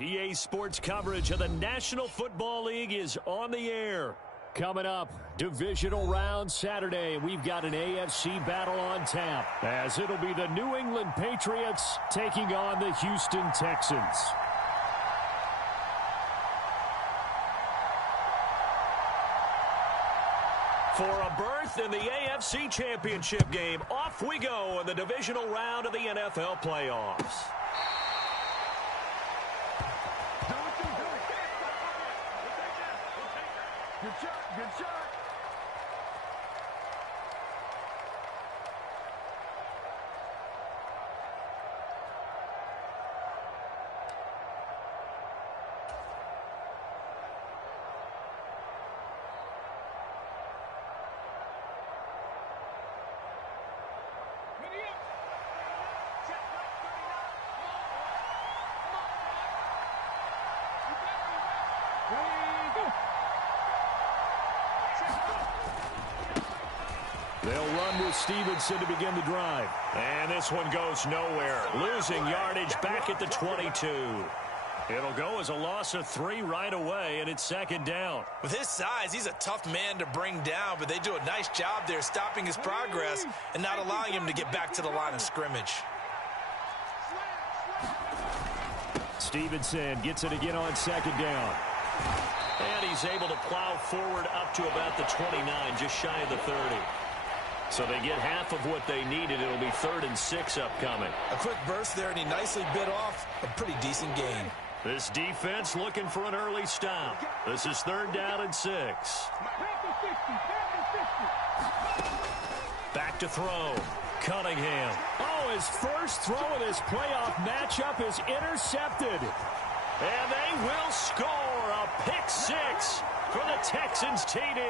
EA Sports coverage of the National Football League is on the air. Coming up, Divisional round Saturday. We've got an AFC battle on tap, as it'll be the New England Patriots taking on the Houston Texans. For a berth in the AFC Championship game, off we go in the Divisional round of the NFL playoffs. Good shot, good shot. They'll run with Stevenson to begin the drive. And this one goes nowhere. Losing yardage back at the 22. It'll go as a loss of 3 right away, and it's second down. With his size, he's a tough man to bring down, but they do a nice job there stopping his progress and not allowing him to get back to the line of scrimmage. Stevenson gets it again on second down. And he's able to plow forward up to about the 29, just shy of the 30. So they get half of what they needed. It'll be 3rd and 6 upcoming. A quick burst there, and he nicely bit off a pretty decent gain. This defense looking for an early stop. This is 3rd down and 6. Back to throw. Cunningham. Oh, his first throw of this playoff matchup is intercepted. And they will score a pick 6 for the Texans TD.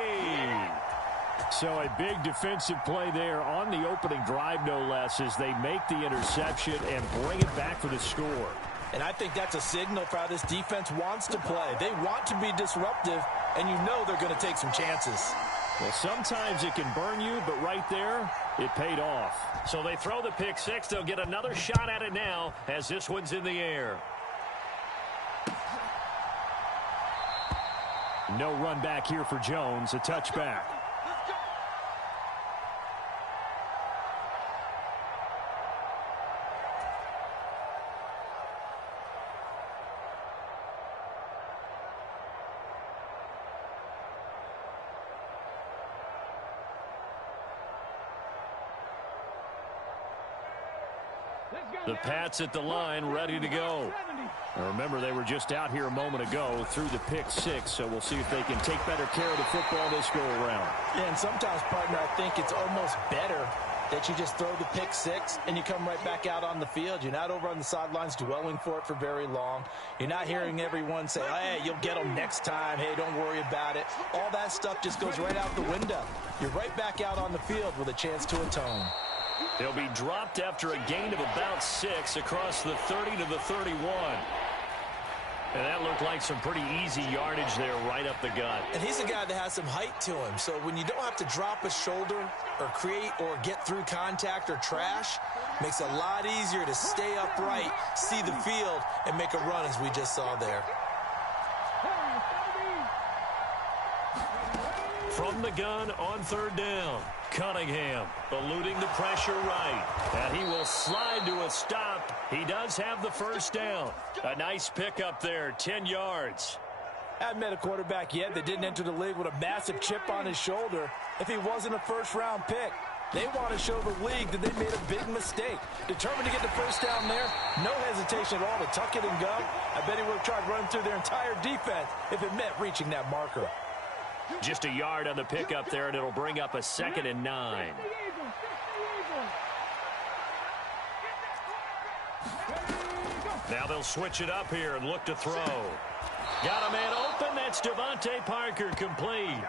So a big defensive play there on the opening drive, no less, as they make the interception and bring it back for the score. And I think that's a signal for how this defense wants to play. They want to be disruptive, and you know they're going to take some chances. Well, sometimes it can burn you, but right there, it paid off. So they throw the pick 6. They'll get another shot at it now as this one's in the air. No run back here for Jones, a touchback. The Pats at the line, ready to go. Now remember, they were just out here a moment ago through the pick 6, so we'll see if they can take better care of the football this go-around. Yeah, and sometimes, partner, I think it's almost better that you just throw the pick 6 and you come right back out on the field. You're not over on the sidelines dwelling for it for very long. You're not hearing everyone say, hey, you'll get them next time. Hey, don't worry about it. All that stuff just goes right out the window. You're right back out on the field with a chance to atone. They'll be dropped after a gain of about 6 across the 30 to the 31. And that looked like some pretty easy yardage there right up the gut. And he's a guy that has some height to him. So when you don't have to drop a shoulder or create or get through contact or trash, makes it a lot easier to stay upright, see the field, and make a run as we just saw there. From the gun on 3rd down, Cunningham eluding the pressure right. And he will slide to a stop. He does have the first down. A nice pickup there, 10 yards. I haven't met a quarterback yet that didn't enter the league with a massive chip on his shoulder if he wasn't a first-round pick. They want to show the league that they made a big mistake. Determined to get the first down there, no hesitation at all to tuck it and go. I bet he would have tried running through their entire defense if it meant reaching that marker. Just a yard on the pickup there, and it'll bring up a 2nd and 9. Now they'll switch it up here and look to throw. Got a man open. That's Devontae Parker, complete.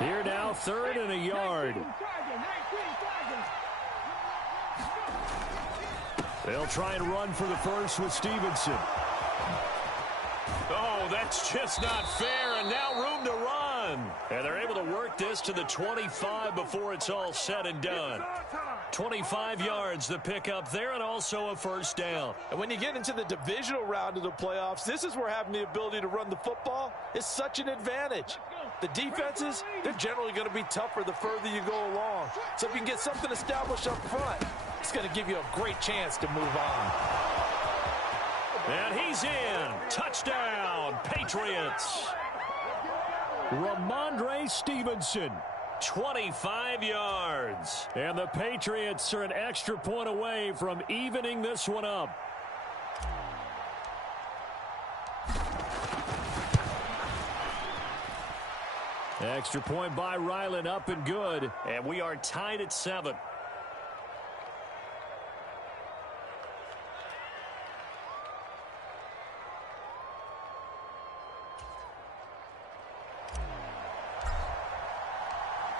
Here now, 3rd and a yard. They'll try and run for the first with Stevenson. Oh, that's just not fair, and now room to run. And they're able to work this to the 25 before it's all said and done. 25 yards to pick up there, and also a first down. And when you get into the divisional round of the playoffs, this is where having the ability to run the football is such an advantage. The defenses, they're generally going to be tougher the further you go along. So if you can get something established up front, it's going to give you a great chance to move on. And he's in. Touchdown, Patriots. Ramondre Stevenson, 25 yards. And the Patriots are an extra point away from evening this one up. Extra point by Ryland, up and good. And we are tied at 7.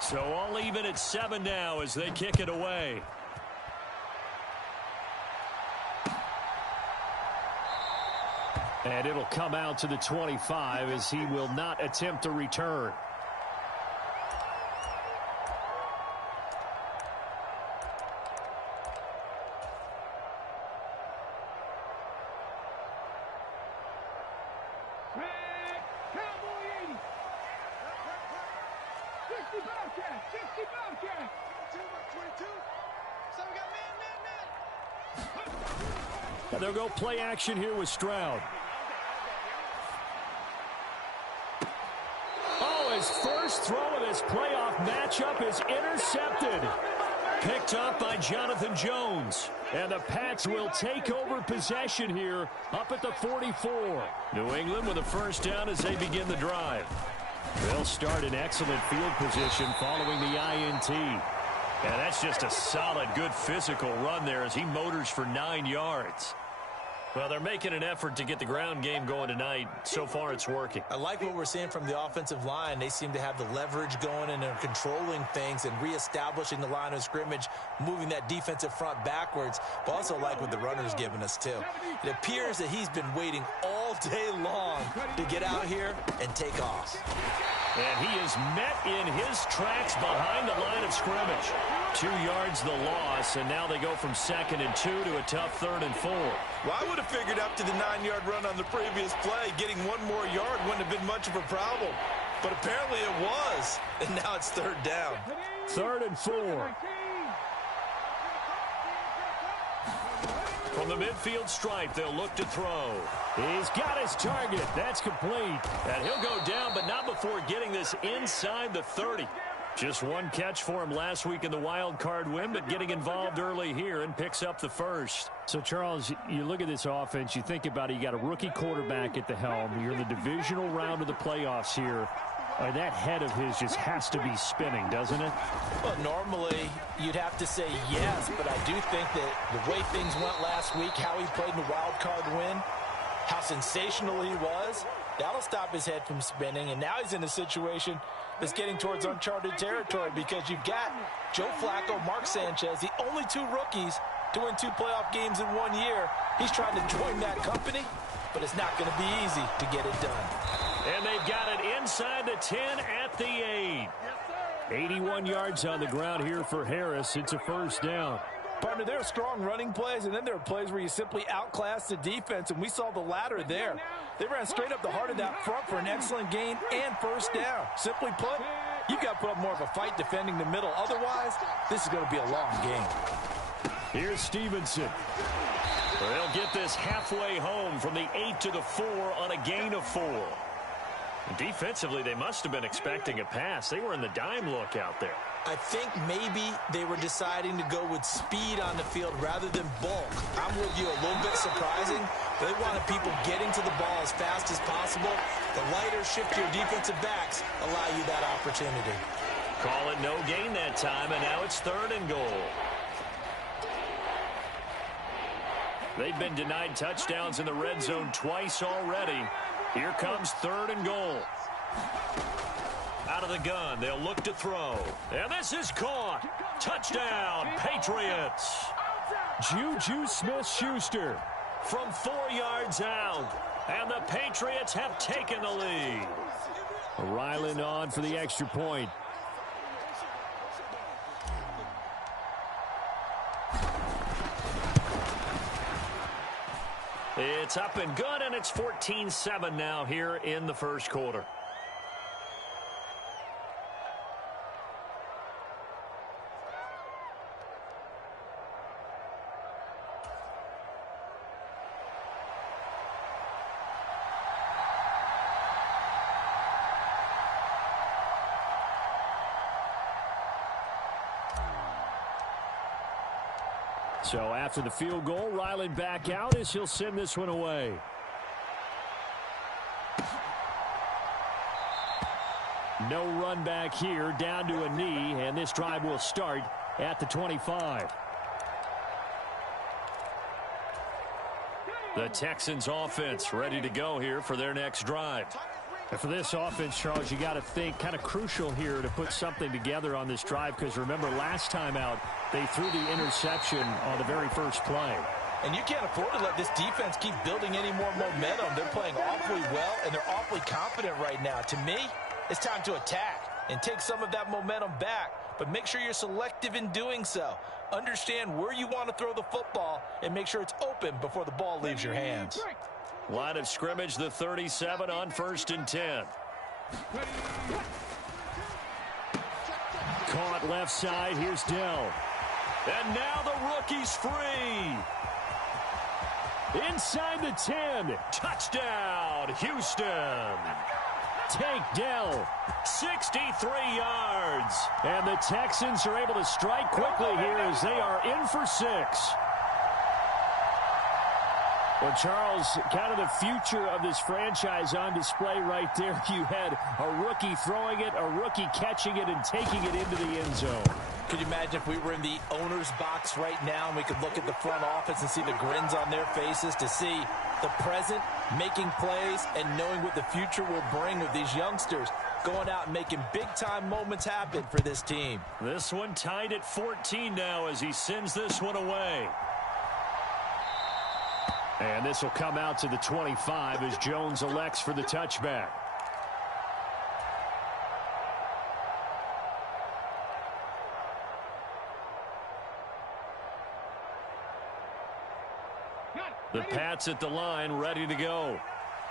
So all even at 7 now as they kick it away. And it'll come out to the 25 as he will not attempt a return. And they'll go play action here with Stroud. Oh, his first throw of this playoff matchup is intercepted. Picked up by Jonathan Jones. And the Pats will take over possession here up at the 44. New England with a first down as they begin the drive. They'll start in excellent field position following the INT. And that's just a solid, good physical run there as he motors for 9 yards. Well, they're making an effort to get the ground game going tonight. So far, it's working. I like what we're seeing from the offensive line. They seem to have the leverage going, and they're controlling things and reestablishing the line of scrimmage, moving that defensive front backwards. But also like what the runner's giving us, too. It appears that he's been waiting all day long to get out here and take off. And he is met in his tracks behind the line of scrimmage. 2 yards the loss, and now they go from 2nd and 2 to a tough 3rd and 4. Well, I would have figured up to the 9-yard run on the previous play. Getting 1 more yard wouldn't have been much of a problem. But apparently it was, and now it's 3rd down. 3rd and 4. From the midfield stripe, they'll look to throw. He's got his target. That's complete. And he'll go down, but not before getting this inside the 30. Just 1 catch for him last week in the wild card win, but getting involved early here and picks up the first. So, Charles, you look at this offense, you think about it, you got a rookie quarterback at the helm. You're in the divisional round of the playoffs here. That head of his just has to be spinning, doesn't it? Well, normally you'd have to say yes, but I do think that the way things went last week, how he played in the wild card win, how sensational he was, that'll stop his head from spinning. And now he's in a situation that's getting towards uncharted territory because you've got Joe Flacco, Mark Sanchez, the only 2 rookies to win 2 playoff games in 1 year. He's trying to join that company, but it's not going to be easy to get it done. And they've got it inside the 10 at the 8. 81 yards on the ground here for Harris. It's a first down. Partner, there are strong running plays, and then there are plays where you simply outclass the defense, and we saw the latter there. They ran straight up the heart of that front for an excellent gain and first down. Simply put, you've got to put up more of a fight defending the middle. Otherwise, this is going to be a long game. Here's Stevenson. They'll get this halfway home from the 8 to the 4 on a gain of 4. Defensively, they must have been expecting a pass. They were in the dime look out there. I think maybe they were deciding to go with speed on the field rather than bulk. I'm with you, a little bit surprising. They wanted people getting to the ball as fast as possible. The lighter, shiftier defensive backs allow you that opportunity. Call it no gain that time, and now it's 3rd and goal. They've been denied touchdowns in the red zone twice already. Here comes 3rd and goal. Out of the gun, they'll look to throw. And this is caught. Touchdown, Patriots. Juju Smith-Schuster from 4 yards out. And the Patriots have taken the lead. Ryland on for the extra point. It's up and good, and it's 14-7 now here in the first quarter. So after the field goal, Ryland back out as he'll send this one away. No run back here, down to a knee, and this drive will start at the 25. The Texans offense ready to go here for their next drive. And for this offense, Charles, you got to think kind of crucial here to put something together on this drive, because remember last time out they threw the interception on the very first play. And you can't afford to let this defense keep building any more momentum. They're playing awfully well, and they're awfully confident right now. To me, it's time to attack and take some of that momentum back, but make sure you're selective in doing so. Understand where you want to throw the football and make sure it's open before the ball leaves your hands. Line of scrimmage, the 37 on 1st and 10. Caught left side. Here's Dell. And now the rookie's free. Inside the 10. Touchdown, Houston. Take Dell. 63 yards. And the Texans are able to strike quickly here as they are in for 6. Well, Charles, kind of the future of this franchise on display right there. You had a rookie throwing it, a rookie catching it, and taking it into the end zone. Could you imagine if we were in the owner's box right now and we could look at the front office and see the grins on their faces, to see the present making plays and knowing what the future will bring with these youngsters going out and making big-time moments happen for this team. This one tied at 14 now as he sends this one away. And this will come out to the 25 as Jones elects for the touchback. The Pats at the line, ready to go.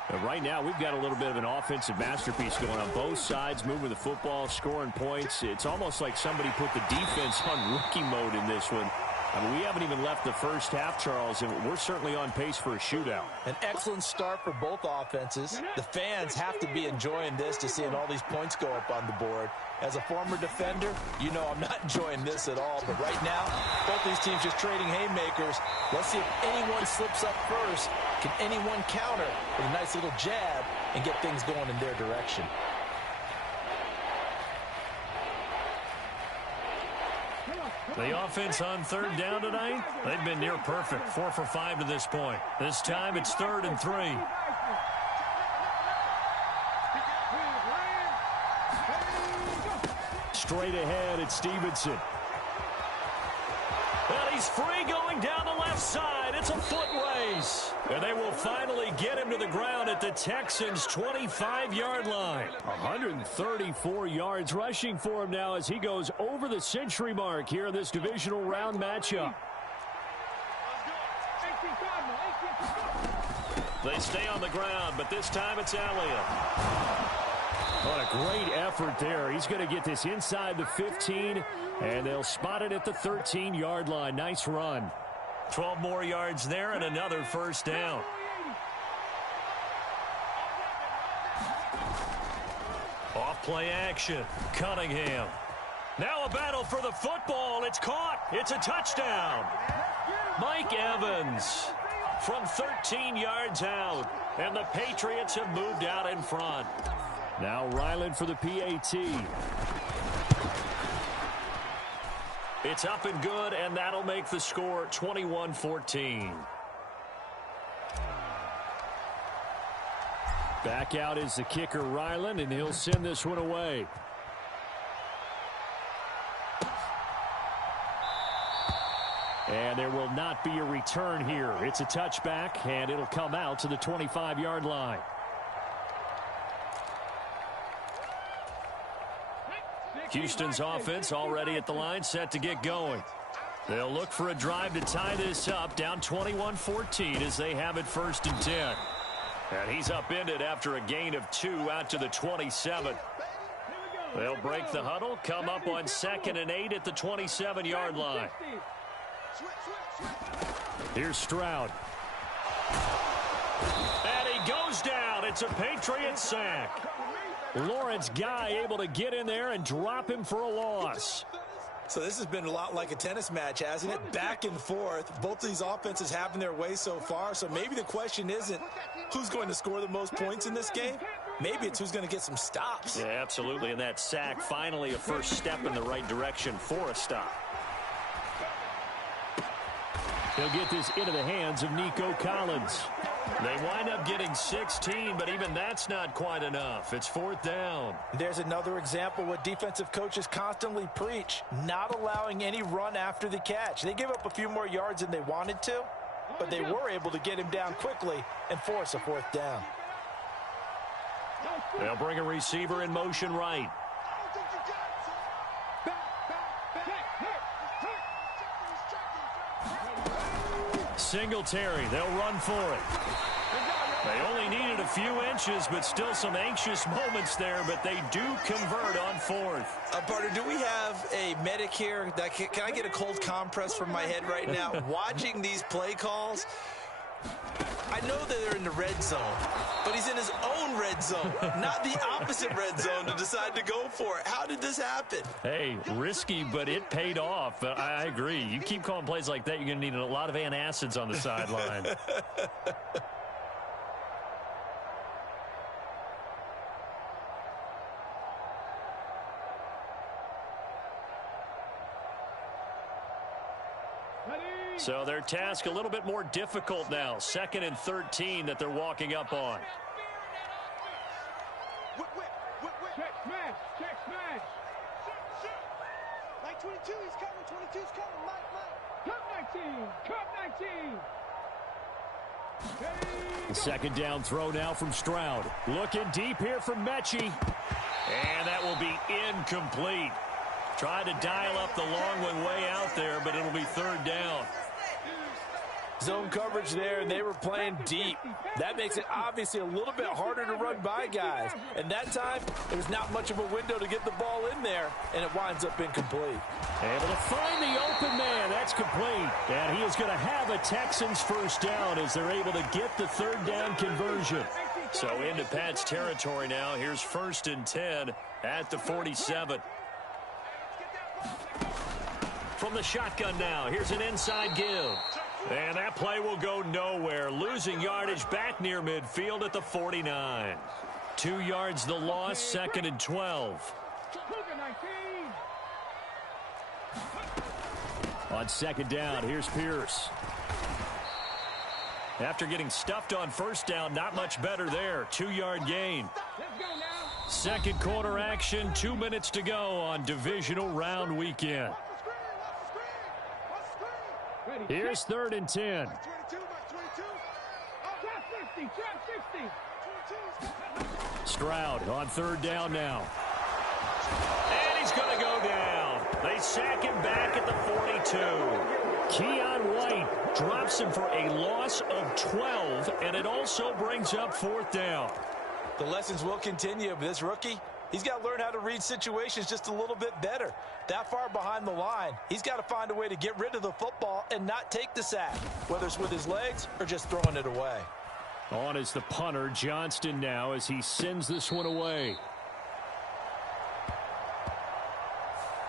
And right now, we've got a little bit of an offensive masterpiece going on both sides, moving the football, scoring points. It's almost like somebody put the defense on rookie mode in this one. I mean, we haven't even left the first half, Charles, and we're certainly on pace for a shootout. An excellent start for both offenses. The fans have to be enjoying this, to seeing all these points go up on the board. As a former defender, you know I'm not enjoying this at all. But right now, both these teams just trading haymakers. Let's see if anyone slips up first. Can anyone counter with a nice little jab and get things going in their direction? The offense on 3rd down tonight, they've been near perfect. 4 for 5 to this point. This time it's 3rd and 3. Straight ahead, it's Stevenson. And he's free going down the left side. It's a foot race. And they will finally get him to the ground at the Texans' 25-yard line. 134 yards rushing for him now as he goes over the century mark here in this divisional round matchup. They stay on the ground, but this time it's Elliott. What a great effort there. He's going to get this inside the 15, and they'll spot it at the 13-yard line. Nice run. 12 more yards there and another first down. Off play action. Cunningham. Now a battle for the football. It's caught. It's a touchdown. Mike Evans from 13 yards out. And the Patriots have moved out in front. Now Ryland for the PAT. It's up and good, and that'll make the score 21-14. Back out is the kicker, Ryland, and he'll send this one away. And there will not be a return here. It's a touchback, and it'll come out to the 25-yard line. Houston's offense already at the line, set to get going. They'll look for a drive to tie this up, down 21-14 as they have it 1st and 10. And he's upended after a gain of 2 out to the 27. They'll break the huddle, come up on 2nd and 8 at the 27-yard line. Here's Stroud. And he goes down. It's a Patriots sack. Lawrence Guy able to get in there and drop him for a loss. So this has been a lot like a tennis match, hasn't it? Back and forth. Both of these offenses having their way so far. So maybe the question isn't who's going to score the most points in this game. Maybe it's who's going to get some stops. Yeah, absolutely. And that sack, finally a first step in the right direction for a stop. He'll get this into the hands of Nico Collins. They wind up getting 16, but even that's not quite enough. It's 4th down. There's another example what defensive coaches constantly preach, not allowing any run after the catch. They give up a few more yards than they wanted to, but they were able to get him down quickly and force a 4th down. They'll bring a receiver in motion right. Singletary, they'll run for it. They only needed a few inches, but still some anxious moments there, but they do convert on 4th. Partner, do we have a medic here? Can I get a cold compress from my head right now? Watching these play calls, I know that they're in the red zone, but he's in his own red zone, not the opposite red zone to decide to go for it. How did this happen? Hey, risky, but it paid off. I agree. You keep calling plays like that, you're going to need a lot of antacids on the sideline. So their task a little bit more difficult now. 2nd and 13 that they're walking up on. Check smash. Check smash. Mike 22, he's coming. 22's coming. Mike. Cut 19. 2nd down throw now from Stroud. Looking deep here from Mechie. And that will be incomplete. Tried to dial up the long one way out there, but it'll be 3rd down. Zone coverage there, and they were playing deep. That makes it obviously a little bit harder to run by guys. And that time, there was not much of a window to get the ball in there, and it winds up incomplete. Able to find the open man. That's complete. And he is going to have a Texans 1st down as they're able to get the 3rd down conversion. So into Pat's territory now. Here's 1st and 10 at the 47. From the shotgun now, here's an inside give. And that play will go nowhere. Losing yardage back near midfield at the 49. 2 yards the loss, 2nd and 12. On 2nd down, here's Pierce. After getting stuffed on 1st down, not much better there. 2-yard gain. 2nd quarter action, 2 minutes to go on divisional round weekend. Here's 3rd and 10. Stroud on 3rd down now. And he's going to go down. They sack him back at the 42. Keon White drops him for a loss of 12, and it also brings up 4th down. The lessons will continue, but this rookie, he's got to learn how to read situations just a little bit better. That far behind the line, he's got to find a way to get rid of the football and not take the sack, whether it's with his legs or just throwing it away. On is the punter, Johnston, now as he sends this one away.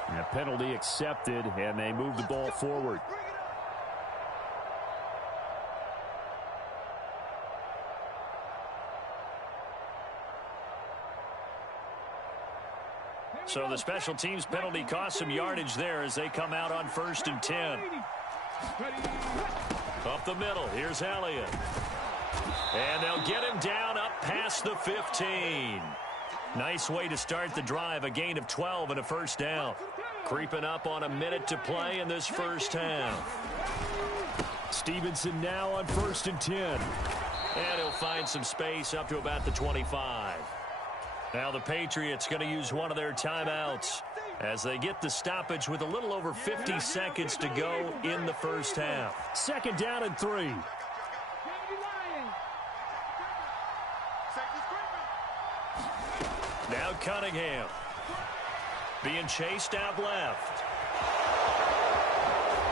And a penalty accepted, and they move the ball forward. So the special teams penalty cost some yardage there as they come out on 1st and 10. Up the middle, here's Elliott. And they'll get him down up past the 15. Nice way to start the drive, a gain of 12 and a 1st down. Creeping up on a minute to play in this first half. Stevenson now on 1st and 10. And he'll find some space up to about the 25. Now the Patriots going to use one of their timeouts as they get the stoppage with a little over 50 seconds to go in the first half. 2nd down and 3. Now Cunningham being chased out left.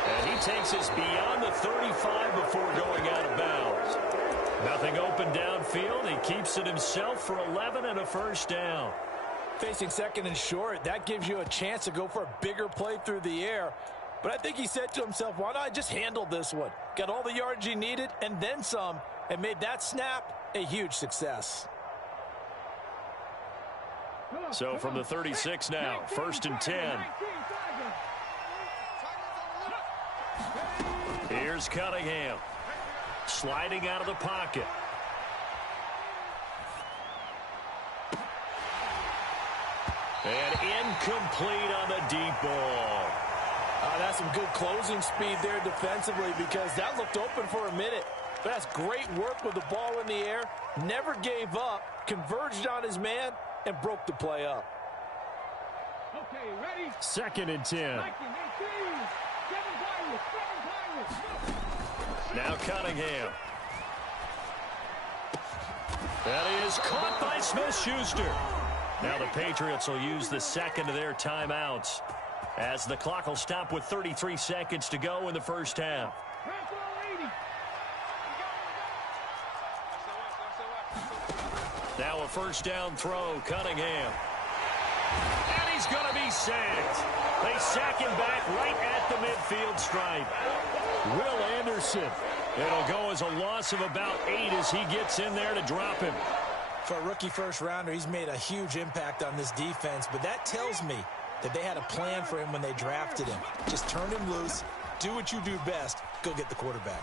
And he takes us beyond the 35 before going out of bounds. Nothing open downfield. He keeps it himself for 11 and a first down. Facing 2nd and short, that gives you a chance to go for a bigger play through the air. But I think he said to himself, why not just handle this one? Got all the yards he needed and then some, and made that snap a huge success. So from the 36 now, 1st and 10. Here's Cunningham. Sliding out of the pocket. And incomplete on the deep ball. That's some good closing speed there defensively because that looked open for a minute. But that's great work with the ball in the air. Never gave up. Converged on his man and broke the play up. Okay, ready? 2nd and 10. Now Cunningham. That is caught by Smith-Schuster. Now the Patriots will use the 2nd of their timeouts as the clock will stop with 33 seconds to go in the first half. Now a 1st down throw, Cunningham. And he's going to be sacked. They sack him back right at the midfield stripe. Will Anderson. It'll go as a loss of about 8 as he gets in there to drop him. For a rookie first-rounder, he's made a huge impact on this defense, but that tells me that they had a plan for him when they drafted him. Just turn him loose, do what you do best, go get the quarterback.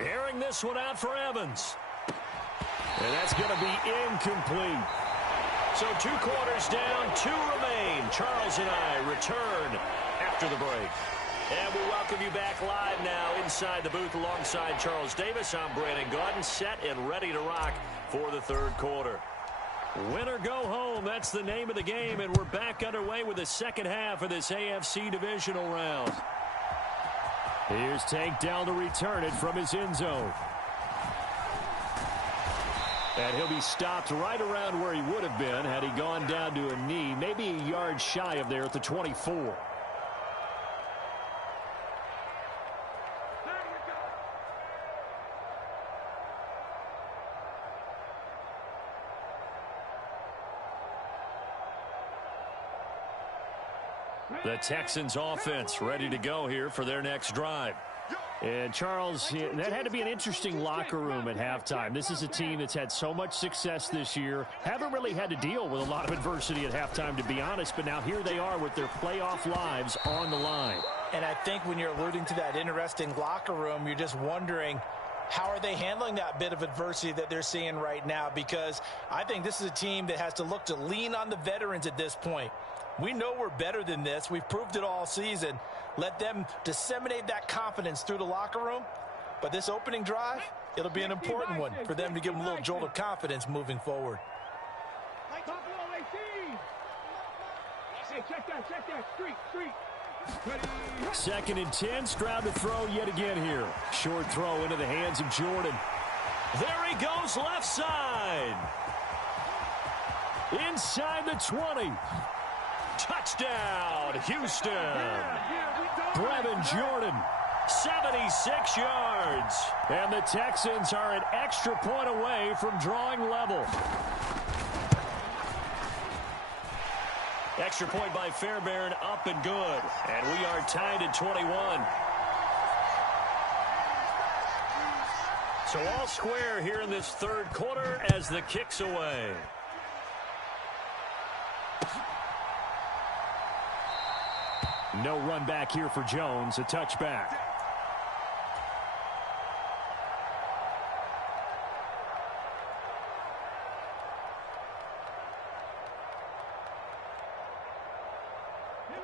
Airing this one out for Evans. And that's going to be incomplete. So 2 quarters down, 2 remain. Charles and I return after the break. And we welcome you back live now inside the booth alongside Charles Davis. I'm Brandon Gaudin, set and ready to rock for the 3rd quarter. Win or go home, that's the name of the game, and we're back underway with the 2nd half of this AFC Divisional round. Here's Tank Dell to return it from his end zone. And he'll be stopped right around where he would have been had he gone down to a knee, maybe a yard shy of there at the 24. The Texans offense ready to go here for their next drive. And Charles, that had to be an interesting locker room at halftime. This is a team that's had so much success this year. Haven't really had to deal with a lot of adversity at halftime, to be honest. But now here they are with their playoff lives on the line. And I think when you're alluding to that interesting locker room, you're just wondering, how are they handling that bit of adversity that they're seeing right now? Because I think this is a team that has to look to lean on the veterans at this point. We know we're better than this. We've proved it all season. Let them disseminate that confidence through the locker room. But this opening drive, it'll be an important one for them to give them a little jolt of confidence moving forward. Hey, check that. Street. 2nd and 10, Stroud to throw yet again here. Short throw into the hands of Jordan. There he goes, left side. Inside the 20. Touchdown, Houston. Brevin Jordan, 76 yards. And the Texans are an extra point away from drawing level. Extra point by Fairbairn, up and good. And we are tied at 21. So all square here in this 3rd quarter as the kick's away. No run back here for Jones, a touchback.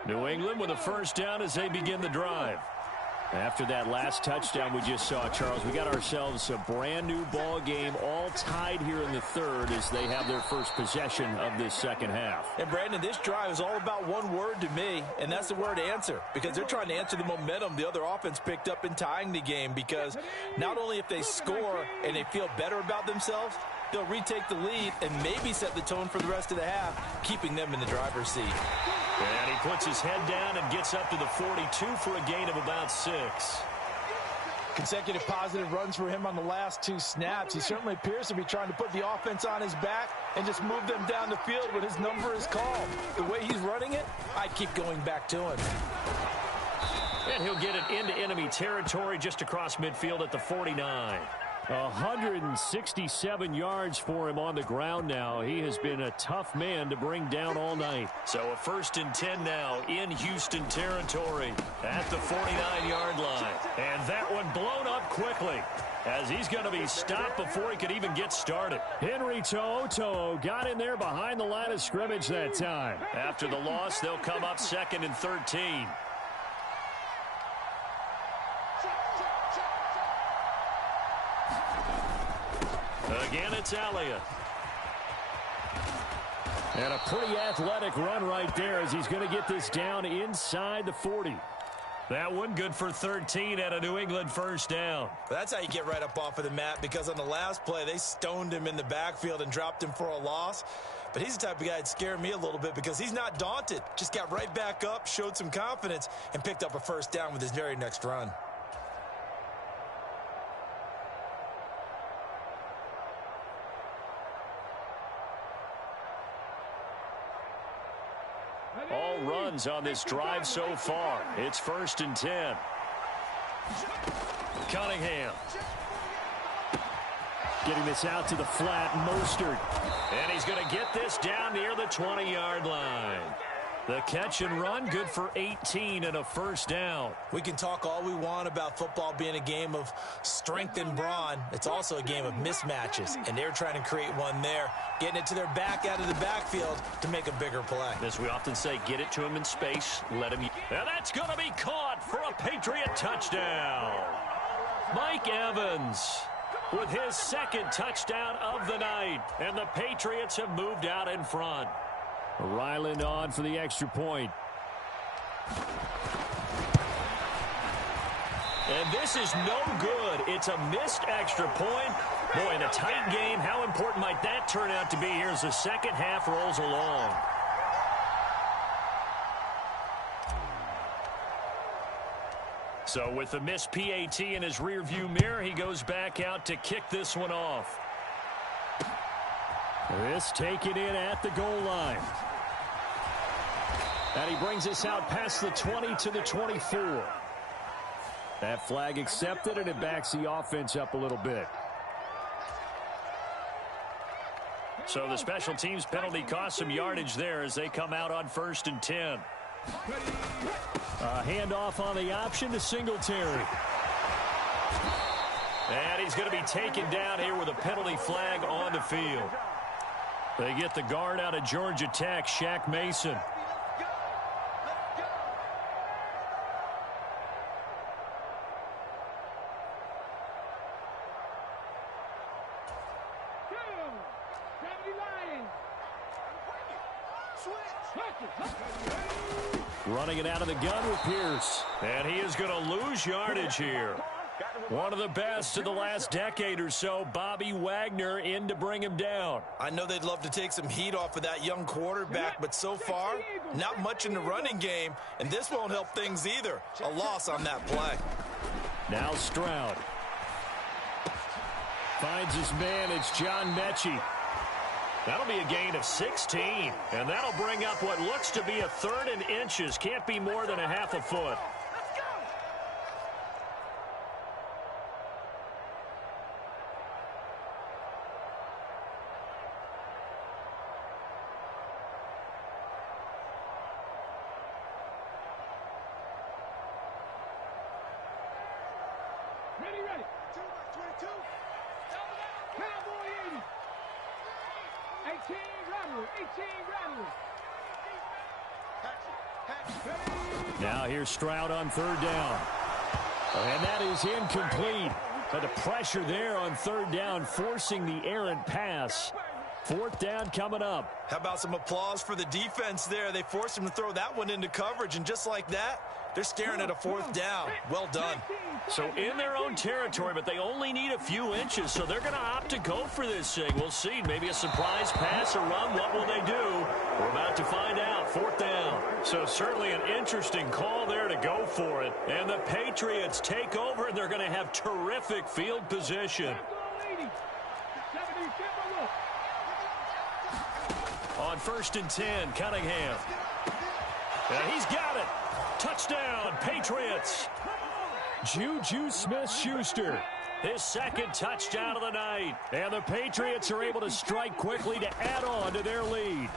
New England with a first down as they begin the drive. After that last touchdown we just saw, Charles, we got ourselves a brand new ball game, all tied here in the third as they have their first possession of this second half. And Brandon, this drive is all about one word to me, and that's the word answer, because they're trying to answer the momentum the other offense picked up in tying the game, because not only if they score and they feel better about themselves, they'll retake the lead and maybe set the tone for the rest of the half, keeping them in the driver's seat. And he puts his head down and gets up to the 42 for a gain of about 6. Consecutive positive runs for him on the last 2 snaps. He certainly appears to be trying to put the offense on his back and just move them down the field when his number is called. The way he's running it, I keep going back to him. And he'll get it into enemy territory just across midfield at the 49. 167 yards for him on the ground now. He has been a tough man to bring down all night. So a 1st and 10 now in Houston territory at the 49-yard line. And that one blown up quickly as he's going to be stopped before he could even get started. Henry To'o got in there behind the line of scrimmage that time. After the loss, they'll come up 2nd and 13. Again, it's Elliott. And a pretty athletic run right there as he's going to get this down inside the 40. That one good for 13 at a New England first down. That's how you get right up off of the mat, because on the last play, they stoned him in the backfield and dropped him for a loss. But he's the type of guy that scared me a little bit because he's not daunted. Just got right back up, showed some confidence, and picked up a first down with his very next run. All runs on this drive so far. It's 1st and 10. Cunningham. Getting this out to the flat, Mostert. And he's going to get this down near the 20-yard line. The catch and run, good for 18 and a first down. We can talk all we want about football being a game of strength and brawn. It's also a game of mismatches, and they're trying to create one there, getting it to their back out of the backfield to make a bigger play. As we often say, get it to him in space, let him. And that's going to be caught for a Patriot touchdown. Mike Evans with his 2nd touchdown of the night, and the Patriots have moved out in front. Ryland on for the extra point. And this is no good. It's a missed extra point. Boy, in a tight game, how important might that turn out to be here as the second half rolls along? So with the missed PAT in his rearview mirror, he goes back out to kick this one off. This taken in at the goal line. And he brings us out past the 20 to the 24. That flag accepted, and it backs the offense up a little bit. So the special teams penalty cost some yardage there as they come out on 1st and 10. A handoff on the option to Singletary. And he's going to be taken down here with a penalty flag on the field. They get the guard out of Georgia Tech, Shaq Mason. Running it out of the gun with Pierce. And he is going to lose yardage here. One of the best of the last decade or so, Bobby Wagner in to bring him down. I know they'd love to take some heat off of that young quarterback, but so far, not much in the running game, and this won't help things either. A loss on that play. Now Stroud. Finds his man, it's John Mechie. That'll be a gain of 16, and that'll bring up what looks to be a 3rd and inches. Can't be more than a half a foot. Ready. 22. Cowboy 80. 18 Rattler. Now here's Stroud on third down. And that is incomplete. But the pressure there on third down, forcing the errant pass. Fourth down coming up. How about some applause for the defense there? They forced him to throw that one into coverage, and just like that, they're staring at a fourth down. Well done. So in their own territory, but they only need a few inches, so they're going to opt to go for this thing. We'll see. Maybe a surprise pass or run. What will they do? We're about to find out. Fourth down. So certainly an interesting call there to go for it. And the Patriots take over, and they're going to have terrific field position. On 1st and 10, Cunningham. And he's got it. Touchdown, Patriots. Juju Smith-Schuster, his second touchdown of the night. And the Patriots are able to strike quickly to add on to their lead.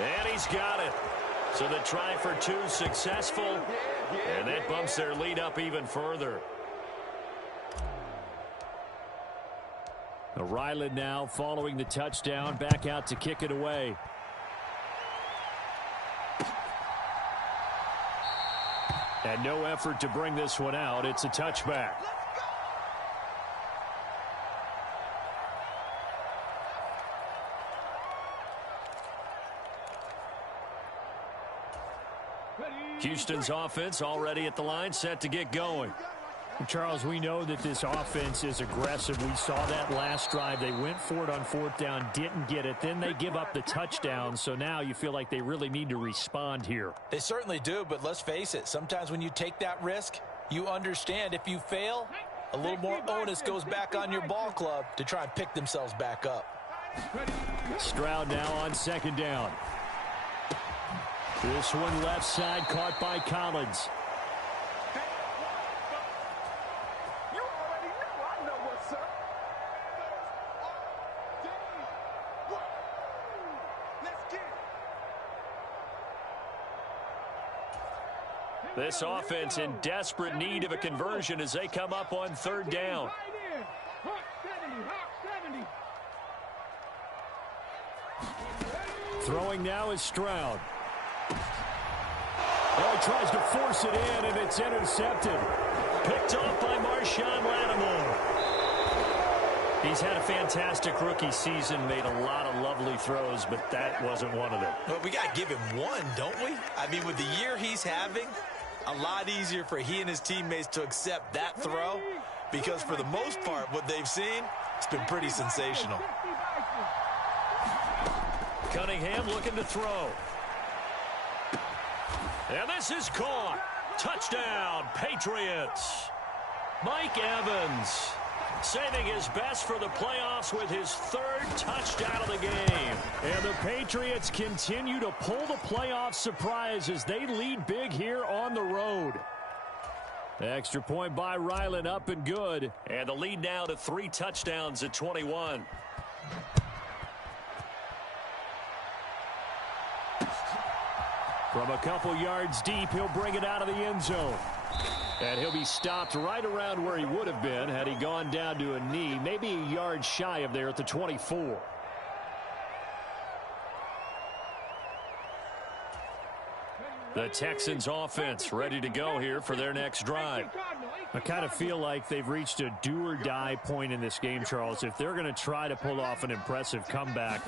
And he's got it. So the try for two successful. And that bumps their lead up even further. Ryland now following the touchdown, back out to kick it away. And no effort to bring this one out. It's a touchback. Houston's offense already at the line, set to get going. Charles, we know that this offense is aggressive. We saw that last drive. They went for it on fourth down, didn't get it. Then they give up the touchdown. So now you feel like they really need to respond here. They certainly do, but let's face it. Sometimes when you take that risk, you understand if you fail, a little more onus goes back on your ball club to try and pick themselves back up. Stroud now on second down. This one left side caught by Collins. This offense in desperate need of a conversion as they come up on third down. Throwing now is Stroud. Oh, he tries to force it in, and it's intercepted. Picked off by Marshawn Lattimore. He's had a fantastic rookie season, made a lot of lovely throws, but that wasn't one of them. Well, we got to give him one, don't we? I mean, with the year he's having, a lot easier for he and his teammates to accept that throw because for the most part, what they've seen, it's been pretty sensational. Cunningham looking to throw. And this is caught. Touchdown, Patriots. Mike Evans saving his best for the playoffs with his third touchdown of the game. And the Patriots continue to pull the playoff surprise as they lead big here on the road. Extra point by Ryland, up and good. And the lead now to 3 touchdowns at 21. From a couple yards deep, he'll bring it out of the end zone. And he'll be stopped right around where he would have been had he gone down to a knee, maybe a yard shy of there at the 24. The Texans offense ready to go here for their next drive. I kind of feel like they've reached a do-or-die point in this game, Charles. If they're going to try to pull off an impressive comeback,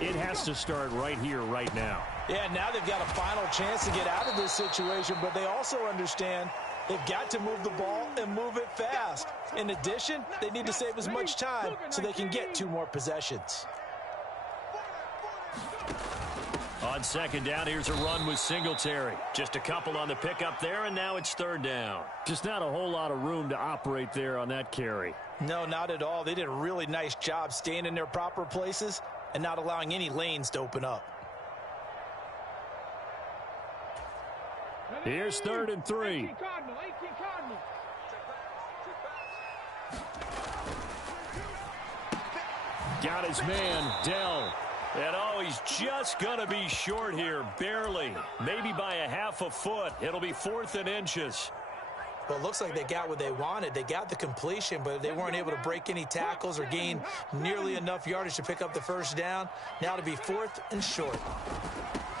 it has to start right here, right now. Yeah, now they've got a final chance to get out of this situation, but they also understand they've got to move the ball and move it fast. In addition, they need to save as much time so they can get 2 more possessions. On second down, here's a run with Singletary. Just a couple on the pickup there, and now it's third down. Just not a whole lot of room to operate there on that carry. No, not at all. They did a really nice job staying in their proper places and not allowing any lanes to open up. Here's 3rd and 3. Got his man, Dell. And oh, he's just going to be short here, barely. Maybe by a half a foot. It'll be 4th and inches. Well, it looks like they got what they wanted. They got the completion, but they weren't able to break any tackles or gain nearly enough yardage to pick up the first down. Now to be 4th and short.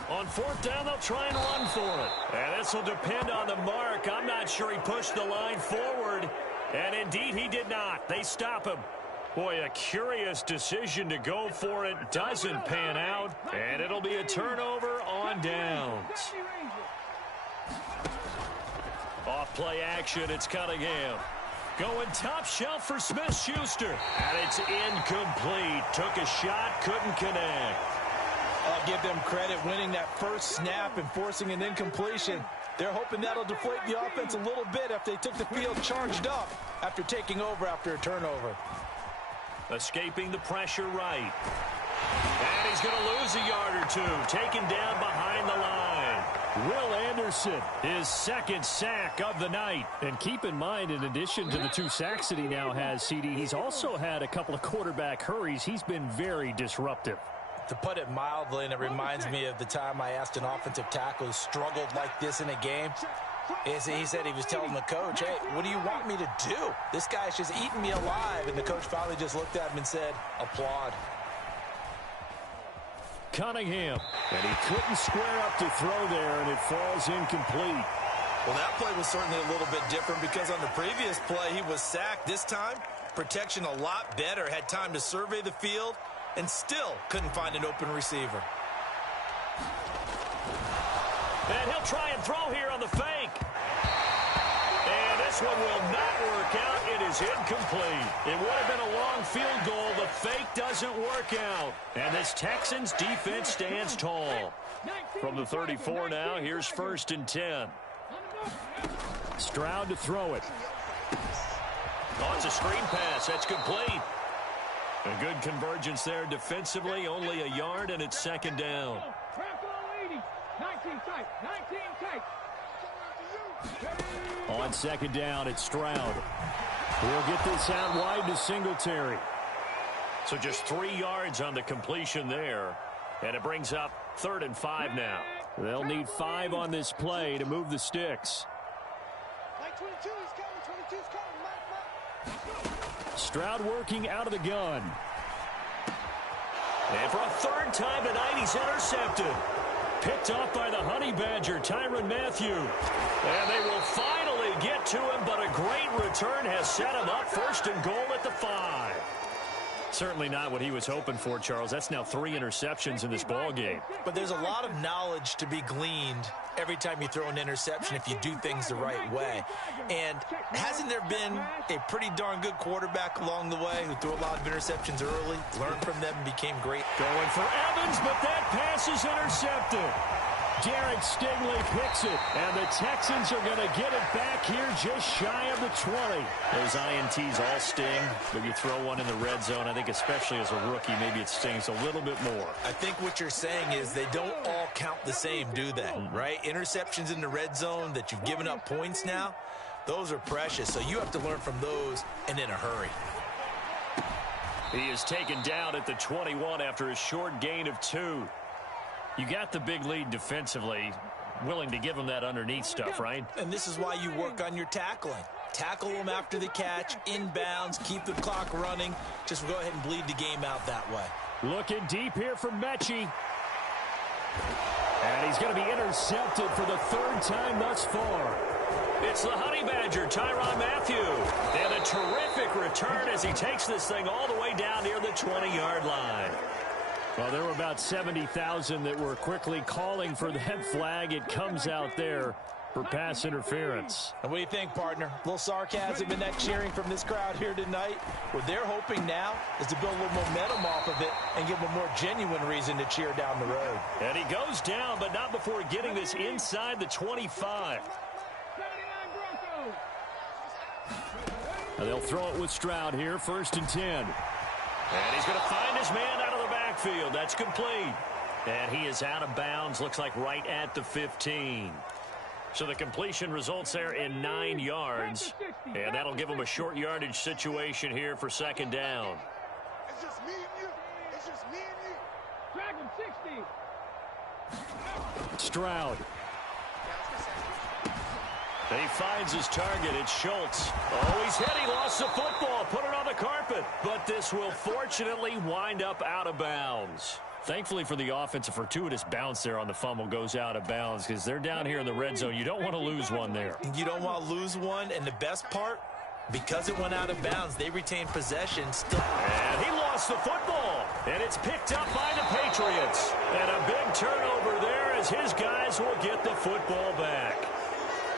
On fourth down, they'll try and run for it. And this will depend on the mark. I'm not sure he pushed the line forward. And indeed, he did not. They stop him. Boy, a curious decision to go for it. Doesn't pan out. And it'll be a turnover on downs. Off play action, it's Cunningham. Going top shelf for Smith-Schuster. And it's incomplete. Took a shot, couldn't connect. I'll give them credit winning that first snap and forcing an incompletion. They're hoping that'll deflate the offense a little bit if they took the field charged up after taking over after a turnover. Escaping the pressure right. And he's going to lose a yard or two. Taken down behind the line. Will Anderson, his second sack of the night. And keep in mind, in addition to the 2 sacks that he now has, CD, he's also had a couple of quarterback hurries. He's been very disruptive. To put it mildly, and it reminds me of the time I asked an offensive tackle who struggled like this in a game. He said he was telling the coach, hey, what do you want me to do? This guy's just eating me alive. And the coach finally just looked at him and said, applaud. Cunningham, and he couldn't square up to throw there, and it falls incomplete. Well, that play was certainly a little bit different because on the previous play, he was sacked. This time, protection a lot better. Had time to survey the field and still couldn't find an open receiver. And he'll try and throw here on the fake. And this one will not work out. It is incomplete. It would have been a long field goal. The fake doesn't work out. And this Texans defense stands tall. From the 34 now, here's 1st and 10. Stroud to throw it. Oh, it's a screen pass. That's complete. A good convergence there defensively. Only a yard, and it's 2nd down. 19 tight. On 2nd down, it's Stroud. We'll get this out wide to Singletary. So just 3 yards on the completion there. And it brings up 3rd and 5 now. They'll need 5 on this play to move the sticks. 22 is coming. 22's coming. Stroud working out of the gun. And for a 3rd time tonight, he's intercepted. Picked off by the Honey Badger, Tyrann Mathieu. And they will finally get to him, but a great return has set him up. 1st and goal at the 5. Certainly not what he was hoping for, Charles. That's now 3 interceptions in this ball game. But there's a lot of knowledge to be gleaned every time you throw an interception if you do things the right way. And hasn't there been a pretty darn good quarterback along the way who threw a lot of interceptions early, learned from them, and became great? Going for Evans, but that pass is intercepted. Derek Stingley picks it, and the Texans are going to get it back here just shy of the 20. Those INTs all sting, but you throw one in the red zone, I think especially as a rookie, maybe it stings a little bit more. I think what you're saying is they don't all count the same, do they? Right? Interceptions in the red zone that you've given up points now, those are precious, so you have to learn from those and in a hurry. He is taken down at the 21 after a short gain of 2. You got the big lead defensively, willing to give him that underneath stuff, right? And this is why you work on your tackling. Tackle them after the catch, inbounds, keep the clock running. Just go ahead and bleed the game out that way. Looking deep here from Mechie. And he's going to be intercepted for the 3rd time thus far. It's the Honey Badger, Tyrann Mathieu. And a terrific return as he takes this thing all the way down near the 20-yard line. Well, there were about 70,000 that were quickly calling for that flag. It comes out there for pass interference. And what do you think, partner? A little sarcasm in that cheering from this crowd here tonight. What they're hoping now is to build a little momentum off of it and give them a more genuine reason to cheer down the road. And he goes down, but not before getting this inside the 25. And they'll throw it with Stroud here, 1st and 10. And he's going to find his man out of the backfield. That's complete. And he is out of bounds, looks like right at the 15. So the completion results there in 9 yards. And that'll give him a short yardage situation here for 2nd down. It's just me and you. It's just me and you. Dragon 60. Stroud. And he finds his target. It's Schultz. Oh, he's hit. He lost the football. Put it on the carpet. But this will fortunately wind up out of bounds. Thankfully for the offense, a fortuitous bounce there on the fumble goes out of bounds because they're down here in the red zone. You don't want to lose one there. You don't want to lose one, and the best part, because it went out of bounds, they retained possession still. And he lost the football, and it's picked up by the Patriots. And a big turnover there as his guys will get the football back.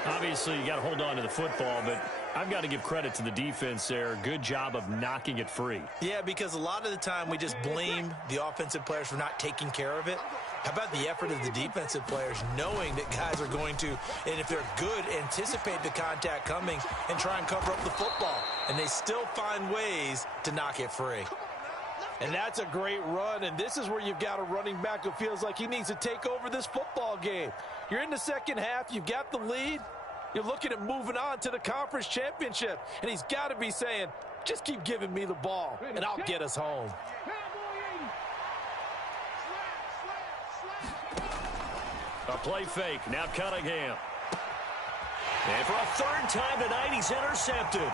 Obviously, you got to hold on to the football, but I've got to give credit to the defense there. Good job of knocking it free. Yeah, because a lot of the time we just blame the offensive players for not taking care of it. How about the effort of the defensive players knowing that guys are going to, and if they're good, anticipate the contact coming and try and cover up the football. And they still find ways to knock it free. And that's a great run, and this is where you've got a running back who feels like he needs to take over this football game. You're in the second half, you've got the lead. You're looking at moving on to the conference championship, and he's got to be saying, just keep giving me the ball, and I'll get us home. A play fake, now Cunningham. And for a third time tonight, he's intercepted.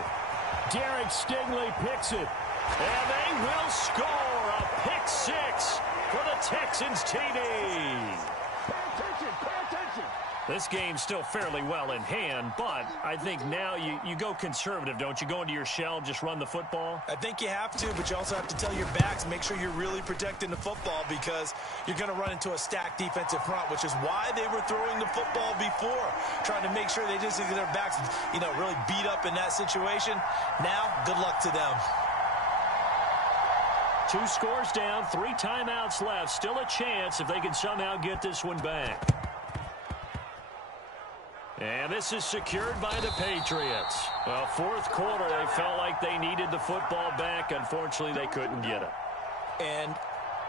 Derek Stingley picks it. And they will score a pick six for the Texans TD. Pay attention. This game's still fairly well in hand, but I think now you go conservative, don't you? Go into your shell, just run the football? I think you have to, but you also have to tell your backs, make sure you're really protecting the football because you're going to run into a stacked defensive front, which is why they were throwing the football before, trying to make sure they just get their backs, really beat up in that situation. Now, good luck to them. 2 scores down, 3 timeouts left. Still a chance if they can somehow get this one back. And this is secured by the Patriots. Well, fourth quarter, they felt like they needed the football back. Unfortunately, they couldn't get it. And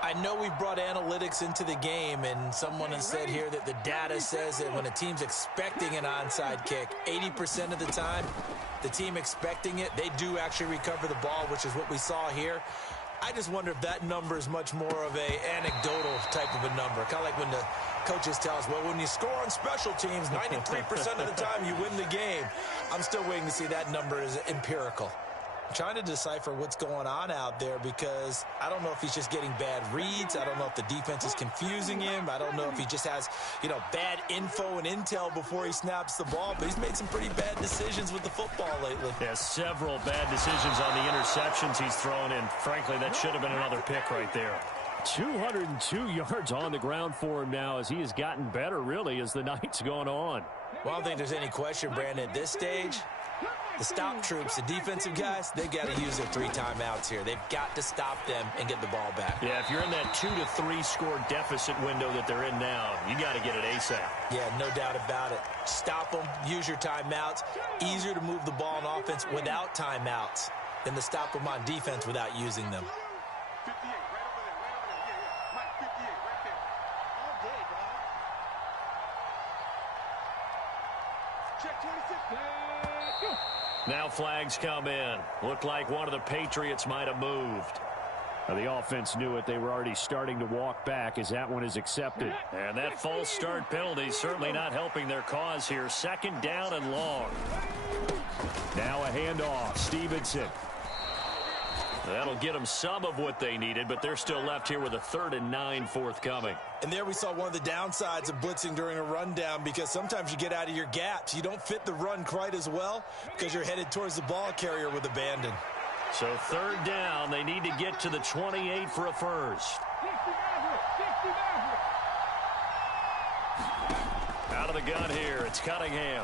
I know we brought analytics into the game, and someone has said here that the data says that when a team's expecting an onside kick, 80% of the time, the team expecting it, they do actually recover the ball, which is what we saw here. I just wonder if that number is much more of a anecdotal type of a number. Kind of like when the coaches tell us, well, when you score on special teams, 93% of the time you win the game. I'm still waiting to see that number is empirical. I'm trying to decipher what's going on out there because I don't know if he's just getting bad reads. I don't know if the defense is confusing him. I don't know if he just has, bad info and intel before he snaps the ball. But he's made some pretty bad decisions with the football lately. Yeah, several bad decisions on the interceptions he's thrown in. Frankly, that should have been another pick right there. 202 yards on the ground for him now as he has gotten better, really, as the night's gone on. Well, I don't think there's any question, Brandon, at this stage. The stop troops, the defensive guys, they've got to use their 3 timeouts here. They've got to stop them and get the ball back. Yeah, if you're in that 2 to 3 score deficit window that they're in now, you got to get it ASAP. Yeah, no doubt about it. Stop them, use your timeouts. Easier to move the ball on offense without timeouts than to stop them on defense without using them. 58, right over there. Yeah. Mike, 58, right there. All day, dog. Check 26. Go. Now flags come in. Looked like one of the Patriots might have moved. Now the offense knew it. They were already starting to walk back as that one is accepted. And that false start penalty is certainly not helping their cause here. 2nd down and long. Now a handoff. Stevenson. That'll get them some of what they needed, but they're still left here with a 3rd and 9 forthcoming. And there we saw one of the downsides of blitzing during a rundown because sometimes you get out of your gaps. You don't fit the run quite as well because you're headed towards the ball carrier with abandon. So 3rd down, they need to get to the 28 for a first. Out of the gun here, it's Cunningham.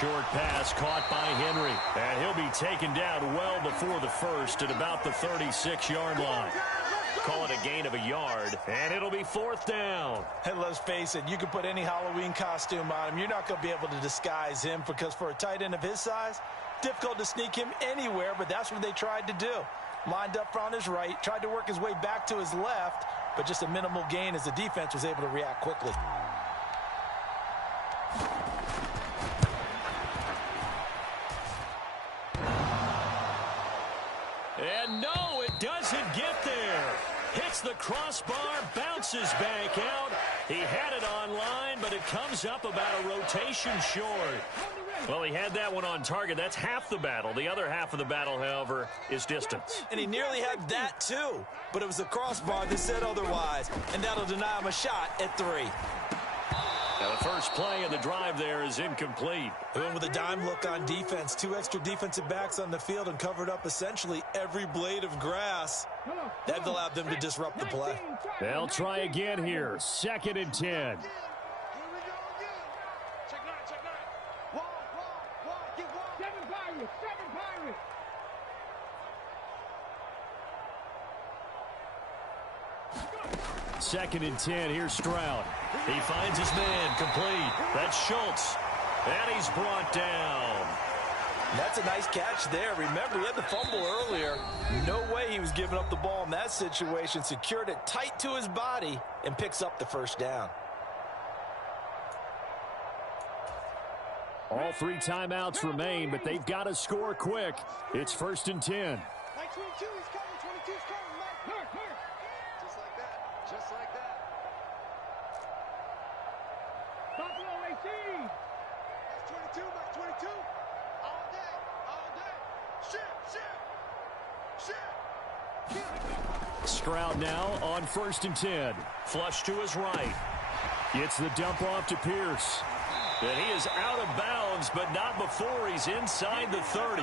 Short pass caught by Henry. And he'll be taken down well before the first at about the 36-yard line. Call it a gain of a yard, and it'll be 4th down. And let's face it, you can put any Halloween costume on him. You're not going to be able to disguise him because for a tight end of his size, difficult to sneak him anywhere, but that's what they tried to do. Lined up on his right, tried to work his way back to his left, but just a minimal gain as the defense was able to react quickly. And no, it doesn't get there. Hits hits the crossbar, bounces back out. He had it online, but it comes up about a rotation short. Well, he had that one on target. That's half the battle. The other half of the battle, however, is distance. And he nearly had that, too. But it was the crossbar that said otherwise. And that'll deny him a shot at 3. Now, the first play of the drive there is incomplete. They went with a dime look on defense. 2 extra defensive backs on the field and covered up essentially every blade of grass. That allowed them to disrupt the play. They'll try again here. 2nd and 10. Second and 10. Here's Stroud. He finds his man complete. That's Schultz. And he's brought down. That's a nice catch there. Remember, he had the fumble earlier. No way he was giving up the ball in that situation. Secured it tight to his body and picks up the first down. All 3 timeouts remain, but they've got to score quick. It's 1st and 10. Mike 22, he's coming. 22's coming. Mike, here. Just like that. Just like that. Buffalo 18. That's 22, Mike 22. All day. All day. Shit. Stroud now on 1st and 10. Flush to his right. Gets the dump off to Pierce. And he is out of bounds, but not before he's inside the 30.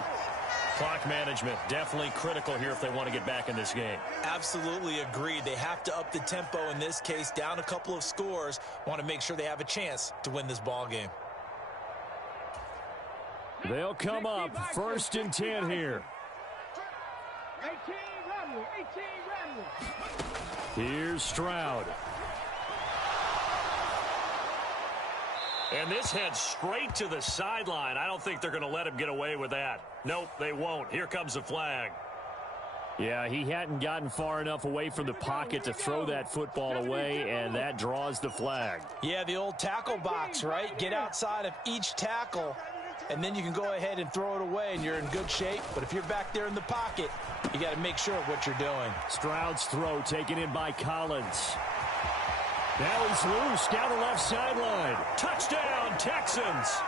Clock management, definitely critical here if they want to get back in this game. Absolutely agreed. They have to up the tempo in this case, down a couple of scores. Want to make sure they have a chance to win this ball game. They'll come up 1st and 10 here. 18 Ramley. 18 Ramley. Here's Stroud. And this heads straight to the sideline. I don't think they're going to let him get away with that. Nope, they won't. Here comes the flag. Yeah, he hadn't gotten far enough away from the pocket to throw that football away, and that draws the flag. Yeah, the old tackle box, right? Get outside of each tackle, and then you can go ahead and throw it away, and you're in good shape. But if you're back there in the pocket, you got to make sure of what you're doing. Stroud's throw taken in by Collins. Now he's loose down the left sideline. Touchdown, Texans.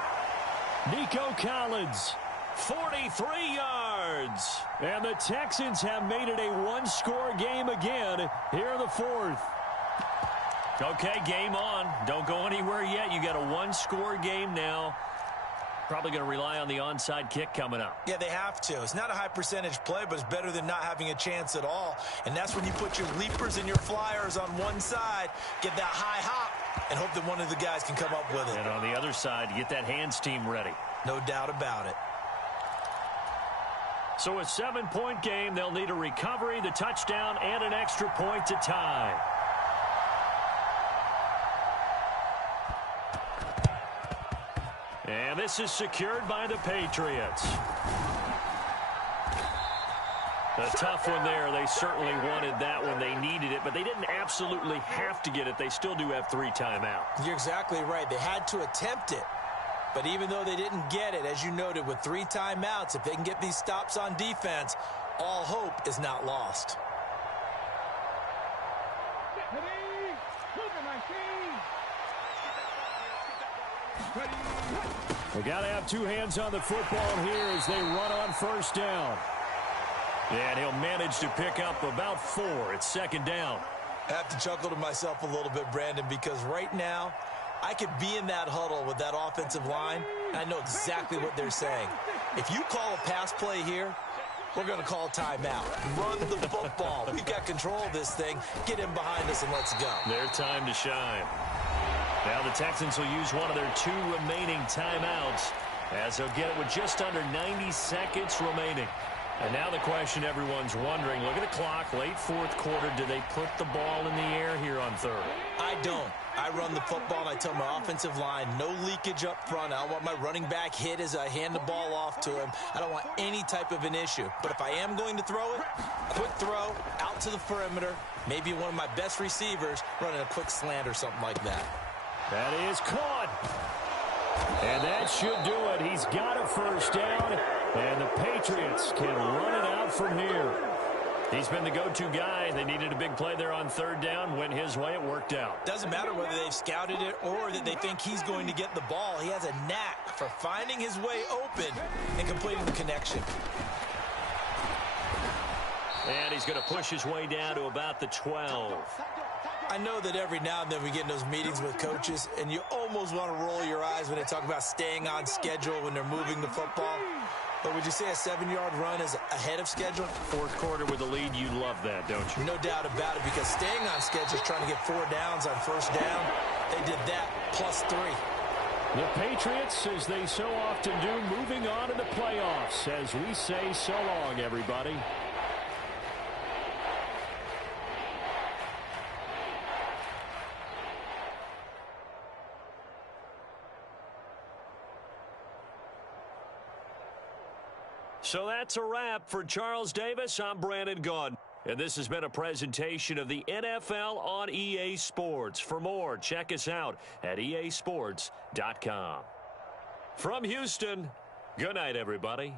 Nico Collins. 43 yards. And the Texans have made it a one-score game again here in the 4th. Okay, game on. Don't go anywhere yet. You got a one-score game now. Probably going to rely on the onside kick coming up. Yeah, they have to. It's not a high percentage play, but it's better than not having a chance at all. And that's when you put your leapers and your flyers on one side, get that high hop, and hope that one of the guys can come up with it. And on the other side, get that hands team ready. No doubt about it. So a 7-point game, they'll need a recovery, the touchdown, and an extra point to tie. And this is secured by the Patriots. A tough one there. They certainly wanted that one. They needed it, but they didn't absolutely have to get it. They still do have 3 timeouts. You're exactly right. They had to attempt it. But even though they didn't get it, as you noted, with 3 timeouts, if they can get these stops on defense, all hope is not lost. They got to have 2 hands on the football here as they run on 1st down. And he'll manage to pick up about 4. It's 2nd down. I have to chuckle to myself a little bit, Brandon, because right now I could be in that huddle with that offensive line, and I know exactly what they're saying. If you call a pass play here, we're going to call timeout. Run the football. We've got control of this thing. Get in behind us and let's go. Their time to shine. Now the Texans will use one of their 2 remaining timeouts as they'll get it with just under 90 seconds remaining. And now the question everyone's wondering, look at the clock, late 4th quarter, do they put the ball in the air here on 3rd? I don't. I run the football and I tell my offensive line, no leakage up front. I don't want my running back hit as I hand the ball off to him. I don't want any type of an issue. But if I am going to throw it, quick throw, out to the perimeter, maybe one of my best receivers running a quick slant or something like that. That is caught. And that should do it. He's got a 1st down, and the Patriots can run it out from here. He's been the go-to guy. They needed a big play there on third down. Went his way. It worked out. Doesn't matter whether they've scouted it or that they think he's going to get the ball. He has a knack for finding his way open and completing the connection. And he's going to push his way down to about the 12. I know that every now and then we get in those meetings with coaches, and you almost want to roll your eyes when they talk about staying on schedule when they're moving the football. But would you say a 7-yard run is ahead of schedule? Fourth quarter with a lead, you love that, don't you? No doubt about it, because staying on schedule is trying to get 4 downs on first down. They did that plus 3. The Patriots, as they so often do, moving on to the playoffs. As we say so long, everybody. So that's a wrap for Charles Davis. I'm Brandon Gaudin. And this has been a presentation of the NFL on EA Sports. For more, check us out at easports.com. From Houston, good night, everybody.